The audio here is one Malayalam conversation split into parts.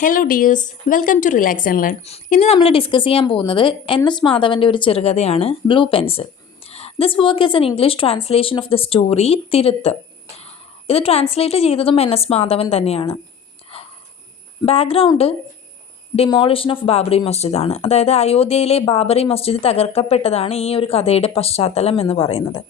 Hello dears, welcome to relax and learn. ഇന്ന് നമ്മൾ ഡിസ്കസ് ചെയ്യാൻ പോകുന്നത് എൻ.എസ്. മാധവൻ്റെ ഒരു ചെറുകഥയാണ് blue pencil. This work is an English translation of the story Thiruthu. ഇത് ട്രാൻസ്ലേറ്റ് ചെയ്തതും എൻ.എസ്. മാധവൻ തന്നെയാണ്. ബാക്ക്ഗ്രൗണ്ട് ഡിമോളിഷൻ ഓഫ് ബാബറി മസ്ജിദാണ്. അതായത് അയോധ്യയിലെ ബാബറി മസ്ജിദ് തകർക്കപ്പെട്ടതാണ് ഈ ഒരു കഥയുടെ പശ്ചാത്തലം എന്ന് പറയുന്നത്.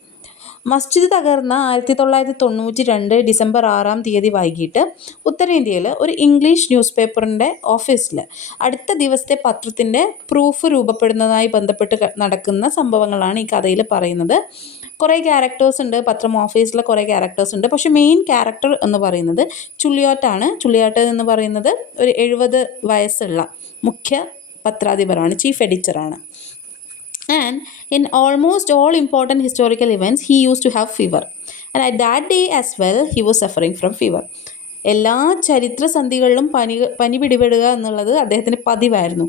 മസ്ജിദ് തകർന്ന 1992 ഡിസംബർ 6 വൈകിട്ട് ഉത്തരേന്ത്യയിൽ ഒരു ഇംഗ്ലീഷ് ന്യൂസ് പേപ്പറിൻ്റെ ഓഫീസിൽ അടുത്ത ദിവസത്തെ പത്രത്തിൻ്റെ പ്രൂഫ് രൂപപ്പെടുന്നതായി ബന്ധപ്പെട്ട് നടക്കുന്ന സംഭവങ്ങളാണ് ഈ കഥയിൽ പറയുന്നത്. കുറേ ക്യാരക്ടേഴ്സ് ഉണ്ട്, പത്രം ഓഫീസിലെ കുറേ ക്യാരക്ടേഴ്സ് ഉണ്ട്. പക്ഷേ മെയിൻ ക്യാരക്ടർ എന്ന് പറയുന്നത് ചുള്ളിയാട്ടാണ്. ചുള്ളിയാട്ട് എന്ന് പറയുന്നത് ഒരു 70 വയസ്സുള്ള മുഖ്യ പത്രാധിപരാണ്, chief എഡിറ്ററാണ്. And in almost all important historical events, he used to have fever. And at that day as well, he was suffering from fever. എല്ലാ ചരിത്രസന്ധികളിലും പനി പിടിപെടുക എന്നുള്ളത് അദ്ദേഹത്തിന് പതിവായിരുന്നു.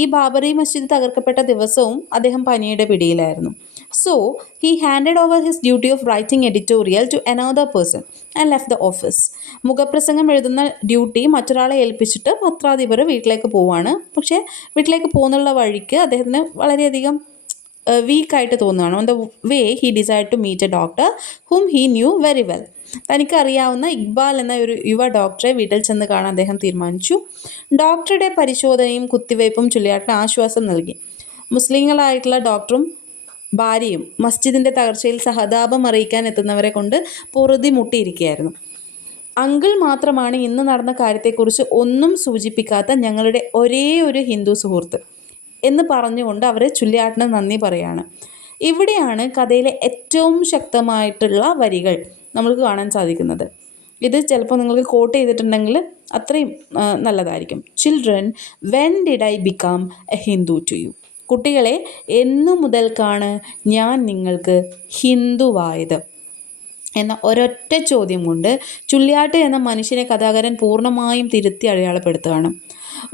ഈ ബാബറി മസ്ജിദ് തകർക്കപ്പെട്ട ദിവസവും അദ്ദേഹം പനിയുടെ പിടിയിലായിരുന്നു. So he handed over his duty of writing editorial to another person and left the office. മുഖപ്രസംഗം എഴുതുന്ന ഡ്യൂട്ടി മറ്റൊരാളെ ഏൽപ്പിച്ചിട്ട് പത്രാധിപർ വീട്ടിലേക്ക് പോവുകയാണ്. പക്ഷേ വീട്ടിലേക്ക് പോകുന്നുള്ള വഴിക്ക് അദ്ദേഹത്തിന് വളരെയധികം വീക്കായിട്ട് തോന്നുകയാണ്. On the way he decide to meet a doctor whom he knew very well. തനിക്കറിയാവുന്ന ഇക്ബാൽ എന്ന ഒരു യുവ ഡോക്ടറെ വീട്ടിൽ ചെന്ന് കാണാൻ അദ്ദേഹം തീരുമാനിച്ചു. ഡോക്ടറുടെ പരിശോധനയും കുത്തിവയ്പ്പും ചുള്ളിയാട്ടിന് ആശ്വാസം നൽകി. മുസ്ലിങ്ങളായിട്ടുള്ള ഡോക്ടറും ഭാര്യയും മസ്ജിദിൻ്റെ തകർച്ചയിൽ സഹതാപം അറിയിക്കാൻ എത്തുന്നവരെ കൊണ്ട് പൊറുതി മുട്ടിയിരിക്കുകയായിരുന്നു. അങ്കിൾ മാത്രമാണ് ഇന്ന് നടന്ന കാര്യത്തെക്കുറിച്ച് ഒന്നും സൂചിപ്പിക്കാത്ത ഞങ്ങളുടെ ഒരേ ഒരു ഹിന്ദു സുഹൃത്ത് എന്ന് പറഞ്ഞുകൊണ്ട് അവർ ചുള്ളിയാട്ടിന് നന്ദി പറയാണ്. ഇവിടെയാണ് കഥയിലെ ഏറ്റവും ശക്തമായിട്ടുള്ള വരികൾ നമുക്ക് കാണാൻ സാധിക്കുന്നത്. ഇത് ചിലപ്പോൾ നിങ്ങൾക്ക് കോട്ട് ചെയ്തിട്ടുണ്ടെങ്കിൽ അത്രയും നല്ലതായിരിക്കും. Children, when did I become a Hindu to you? കുട്ടികളെ, എന്നു മുതൽക്കാണ് ഞാൻ നിങ്ങൾക്ക് ഹിന്ദുവായത് എന്ന ഒരൊറ്റ ചോദ്യം കൊണ്ട് ചുള്ളിയാട്ട് എന്ന മനുഷ്യനെ കഥാകാരൻ പൂർണ്ണമായും തിരുത്തി അടയാളപ്പെടുത്തുകയാണ്.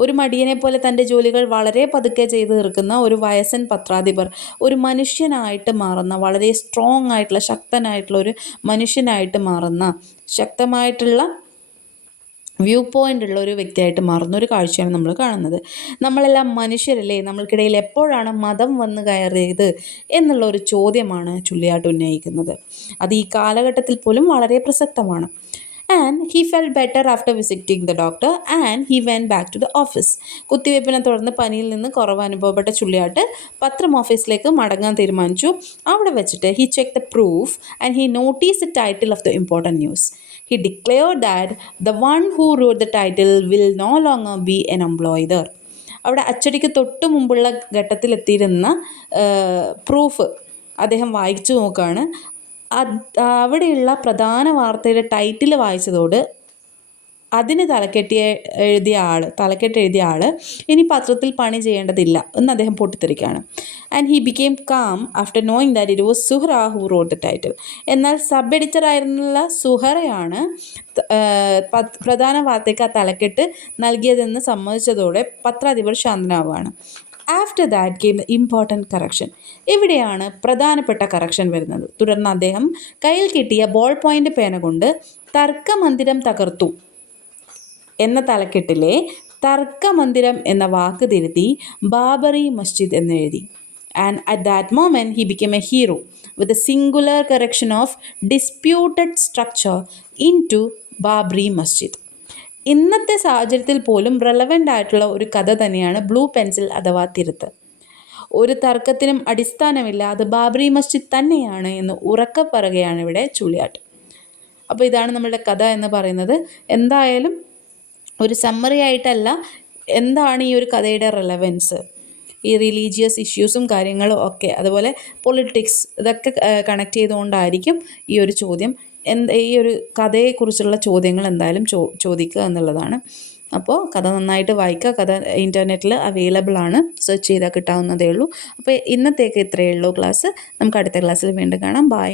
ഒരു മടിയനെ പോലെ തൻ്റെ ജോലികൾ വളരെ പതുക്കെ ചെയ്ത് തീർക്കുന്ന ഒരു വയസ്സൻ പത്രാധിപർ ഒരു മനുഷ്യനായിട്ട് മാറുന്ന, വളരെ സ്ട്രോങ് ആയിട്ടുള്ള ശക്തനായിട്ടുള്ള ഒരു മനുഷ്യനായിട്ട് മാറുന്ന, ശക്തമായിട്ടുള്ള വ്യൂ പോയിൻ്റ് ഉള്ള ഒരു വ്യക്തിയായിട്ട് മാറുന്ന ഒരു കാഴ്ചയാണ് നമ്മൾ കാണുന്നത്. നമ്മളെല്ലാം മനുഷ്യരല്ലേ, നമ്മൾക്കിടയിൽ എപ്പോഴാണ് മതം വന്ന് കയറിയത് എന്നുള്ള ഒരു ചോദ്യമാണ് ചുള്ളിയാട്ട് ഉന്നയിക്കുന്നത്. അത് ഈ കാലഘട്ടത്തിൽ പോലും വളരെ പ്രസക്തമാണ്. And he felt better after visiting the doctor and he went back to the office. കുത്തിവയ്പ്പിനെ തുടർന്ന് പനിയിൽ നിന്ന് കുറവ് അനുഭവപ്പെട്ട ചുള്ളിയാട്ട് പത്രം ഓഫീസിലേക്ക് മടങ്ങാൻ തീരുമാനിച്ചു. അവിടെ വെച്ചിട്ട് he checked the proof and he noticed the title of the important news. He declared that the one who wrote the title will no longer be an employee there. അവിടെ അച്ചടിക്ക് തൊട്ട് മുമ്പുള്ള ഘട്ടത്തിലെത്തിയിരുന്ന പ്രൂഫ് അദ്ദേഹം വായിച്ചു നോക്കുകയാണ്. അവിടെയുള്ള പ്രധാന വാർത്തയുടെ ടൈറ്റിൽ വായിച്ചതോട് അതിന് തലക്കെട്ട് എഴുതിയ ആൾ ഇനി പത്രത്തിൽ പണി ചെയ്യേണ്ടതില്ല എന്ന് അദ്ദേഹം പൊട്ടിത്തെറിക്കുകയാണ്. And he became calm after knowing that it was Suhara who wrote the title. എന്നാൽ സബ് എഡിറ്റർ ആയിരുന്നുള്ള സുഹറയാണ് പ്രധാന വാർത്തയ്ക്ക് ആ തലക്കെട്ട് നൽകിയതെന്ന് സമ്മതിച്ചതോടെ പത്രാധിപർ ശാന്തനാവുകയാണ്. After that came the important correction. ഇവിടെയാണ് പ്രധാനപ്പെട്ട കറക്ഷൻ വരുന്നത്. തുടർന്ന് അദ്ദേഹം കയ്യിൽ കിട്ടിയ ബോൾ പോയിൻ്റ് പേന കൊണ്ട് തർക്കമന്ദിരം തകർത്തു എന്ന തലക്കെട്ടിലെ തർക്കമന്ദിരം എന്ന വാക്ക് തിരുത്തി ബാബറി മസ്ജിദ് എന്നെഴുതി. And at that moment he became a hero with a singular correction of disputed structure into Babri Masjid. ഇന്നത്തെ സാഹചര്യത്തിൽ പോലും റെലവൻ്റ് ആയിട്ടുള്ള ഒരു കഥ തന്നെയാണ് ബ്ലൂ പെൻസിൽ അഥവാ തിരുത്ത്. ഒരു തർക്കത്തിനും അടിസ്ഥാനമില്ല, അത് ബാബറി മസ്ജിദ് തന്നെയാണ് എന്ന് ഉറക്കെ പറയുകയാണ് ഇവിടെ ചുള്ളിയാട്ട്. അപ്പോൾ ഇതാണ് നമ്മളുടെ കഥ എന്ന് പറയുന്നത്. എന്തായാലും ഒരു സമ്മറി ആയിട്ടല്ല, എന്താണ് ഈ ഒരു കഥയുടെ റെലവൻസ്, ഈ റിലീജിയസ് ഇഷ്യൂസും കാര്യങ്ങളും ഒക്കെ, അതുപോലെ പൊളിറ്റിക്സ്, ഇതൊക്കെ കണക്ട് ചെയ്തുകൊണ്ടായിരിക്കും ഈ ഒരു ചോദ്യം, ഈ ഒരു കഥയെക്കുറിച്ചുള്ള ചോദ്യങ്ങൾ എന്തായാലും ചോദിക്കുക എന്നുള്ളതാണ്. അപ്പോൾ കഥ നന്നായിട്ട് വായിക്കുക. കഥ ഇൻ്റർനെറ്റിൽ അവൈലബിൾ ആണ്, സെർച്ച് ചെയ്താൽ കിട്ടാവുന്നതേ ഉള്ളൂ. അപ്പോൾ ഇന്നത്തേക്ക് ഇത്രയേ ഉള്ളൂ ക്ലാസ്. നമുക്ക് അടുത്ത ക്ലാസ്സിൽ വീണ്ടും കാണാം. ബൈ.